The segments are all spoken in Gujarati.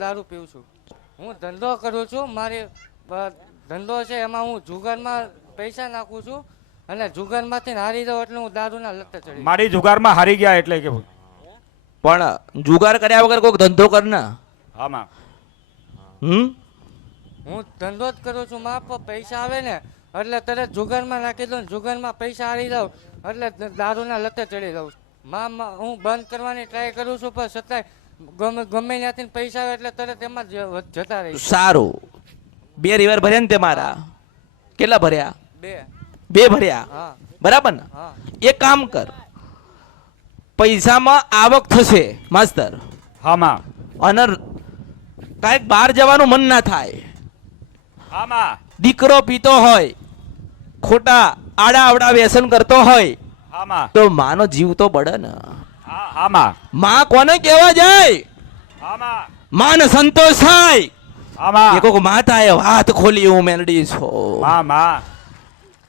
દારૂ પીવું છું. હું ધંધો કરું છું. મારી ધંધો છે એમાં હું જુગારમાં પૈસા નાખું છું અને જુગારમાંથી હારી જાઉં એટલે હું દારૂના લતે ચડી. મારી જુગારમાં હારી ગયા એટલે કે પણ જુગાર કર્યા વગર કોઈક ધંધો કર ને. આમાં હું ધંધો જ કરું છું. માપ પૈસા આવે ને એટલે તરત જુગારમાં નાખી દઉં. જુગારમાં પૈસા હારી જાઉં એટલે દારૂના લતે ચડી જાઉં. હું બંધ કરવાની ટ્રાય કરું છું પણ છતાંય ગમે ત્યાંથી પૈસા આવે એટલે તરત એમાં જ જતા રહી. સારું. 2 રિવર ભર્યા ને તે મારા કેટલા ભર્યા? 2 ભર્યા. હા બરાબર ને? હા. એક કામ કર, પૈસામાં આવક થશે માસ્તર, આમાં અને કાંઈક બહાર જવાનું મન ના થાય. આમાં દીકરો પીતો હોય, ખોટા આડા આવડા વ્યસન કરતો હોય આમાં તો માનો જીવ તો બળે ને. આમાં માં કોને કહેવા જાય? આમાં માને સંતોષ થાય. આમાં એ કોક માતાએ વાત ખોલી હું મેલડી છો. આમાં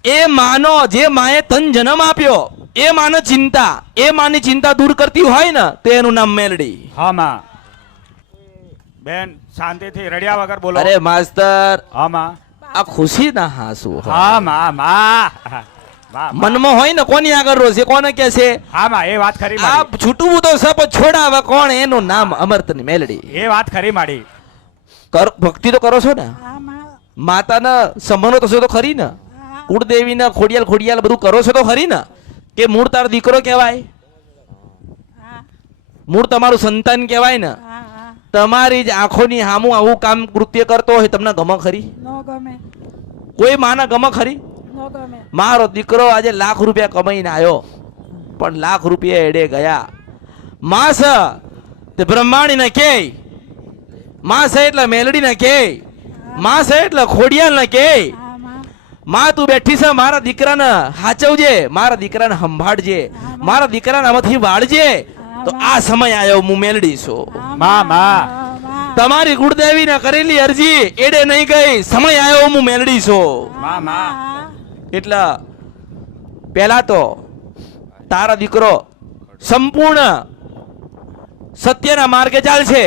એ માનો જે માએ તન જન્મ આપ્યો એ માને ચિંતા, એ માની ચિંતા દૂર કરતી હોય ને તો એનું નામ મેલડી. આમાં બેન શાંતિથી રડ્યા વગર બોલો. અરે માસ્તર, આમાં આ ખુશી ના હાસુ હોય. આમાં મનમાં હોય ને કોની આગળ રોશે, કોને કે છે આમાં એ વાત ખરી આ માડી. છૂટવું તો સપ છોડાવે કોણ, એનું નામ અમર્તની મેલડી. એ વાત ખરી માડી. ભક્તિ તો કરો છો ને, માતાના સંબંધો તો છો તો ખરી ને, કુળદેવીને ખોડિયાલ બધું કરો છો તો ખરી ને, કે મૂળ તારો દીકરો કહેવાય, મૂળ તમારું સંતાન કહેવાય ને. તમારી જ આંખોની સામું આવું કામ કૃત્ય કરતો હોય તમને ગમે ખરી? કોઈ માના ગમે ખરી? મારો દીકરો આજે લાખ રૂપિયા કમાઈને આવ્યો પણ લાખ રૂપિયા એડે ગયા. માસ તે બ્રહ્માણી ને કે, માસ એટલે મેલડી ને કે, માસ એટલે ખોડિયાલ ને કે, માં તું બેઠી છે મારા દીકરાને હાચવજે, મારા દીકરાને સંભાળજે, મારા દીકરાને આમાંથી વાળજે. તો આ સમય આવ્યો હું મેલડી છું. તમારી કુળદેવીને કરેલી અરજી એડે નહીં ગઈ, સમય આવ્યો હું મેલડી છું. એટલે પહેલા તો તારા દીકરો સંપૂર્ણ સત્યના માર્ગે ચાલશે.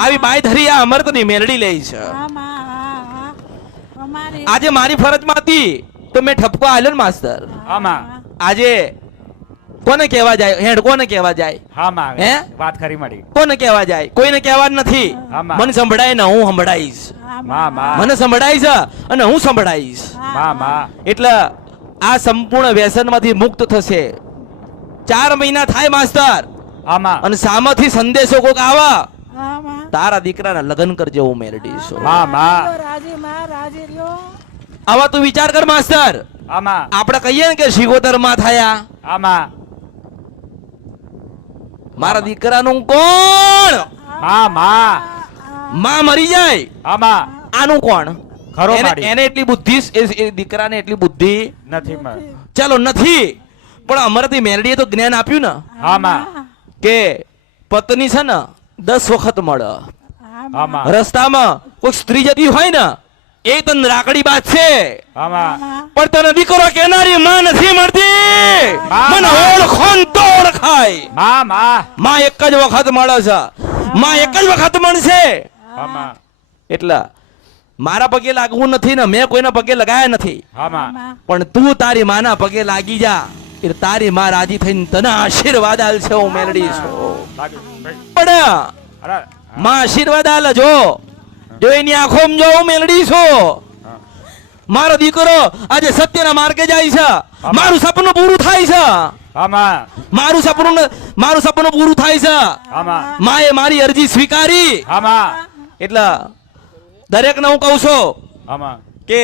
આવી બાય ધરી આ અમર્તની મેલડી લે છે. આજે મારી ફરજમાં હતી તો મેં ઠપકો આલ્યો ને માસ્તર. આમાં આજે કોને કહેવા જાય? હેડ કોને કહેવા જાય? આમાં હે? વાત ખરી માડી. કોને કહેવા જાય? કોઈને કહેવા જ નથી. આમાં. મને સંભળાય ને હું સંભળાઈશ, મને સંભળાય છે અને હું સંભળાઈશ. એટલે આ સંપૂર્ણ વ્યસનમાંથી મુક્ત થશે. 4 મહિના થાય માસ્તર, આમાં અને સામેથી સંદેશો કોક આવે, તારા દીકરાના લગ્ન કરજે હું મેલડી છું. આવા તું વિચાર કર માસ્તર. આમાં આપણે કહીએ ને કે શિગોતર માં થયા, આમાં મારા દીકરાનું કોણ? માં મરી જાય, આમાં આનું કોણ? ખરો એને માડી. એને એટલી બુદ્ધિ, એ દીકરાને એટલી બુદ્ધિ નથી ચાલો નથી, પણ અમારાથી મેલડીએ તો જ્ઞાન આપ્યું ને આમાં કે પત્ની છે ને 10 વખત મળે. આમાં રસ્તામાં કોઈ સ્ત્રી જતી હોય ને એ તને રાકડી બાંધશે, આમાં પણ તને દીકરો કેનારી માં નથી મળતી. મને ઓળખો ને તો ઓળખાય. માં એક જ વખત મળે છે, માં એક જ વખત મળશે. આમાં એટલે મારા પગે લાગવું નથી ને મેં કોઈના પગે લગાયા નથી, આમાં પણ તું તારી માના પગે લાગી જા એટલે તારી માં રાજી થઈને તને આશીર્વાદ આલશે હું મેલડી છું. પણ માં આશીર્વાદ આલે જો એની આંખોમાં જો હું મેલડી છું. મારો દીકરો આજે સત્યના માર્ગે જાય છે, મારું સપનું પૂરું થાય છે, મારું સપનું પૂરું થાય છે. માએ મારી અરજી સ્વીકારી. એટલે દરેકને હું કહું છું કે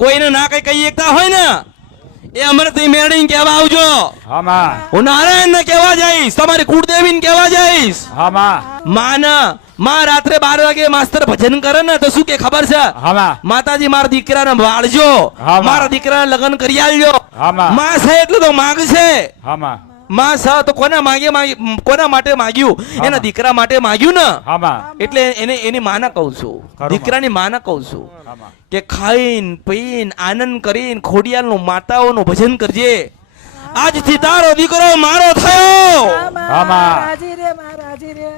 કોઈને ના કઈ કહી એકતા હોય ને એ અમરથી મેળવી કહેવા આવજો. હું નારાયણ ને કહેવા જઈશ, તમારી કુળદેવી ને કહેવા જઈશ. માં રાત્રે 12 વાગે માસ્તર ભજન કરે ને તો શું કે ખબર છે? માતાજી મારા દીકરાને વાળજો, મારા દીકરાને લગ્ન કરી આલજો. માં છે એટલે તો માગશે. માં છે તો કોના માટે માગ્યું? એના દીકરા માટે માગ્યું ને. એટલે એની માને કહું છું, દીકરાની માને કહું છું કે ખાઈને પીને આનંદ કરીને ખોડિયાલનું માતાઓનું ભજન કરજે. આજથી તારો દીકરો મારો થયો હા, માં. રાજી રે માં રાજી રે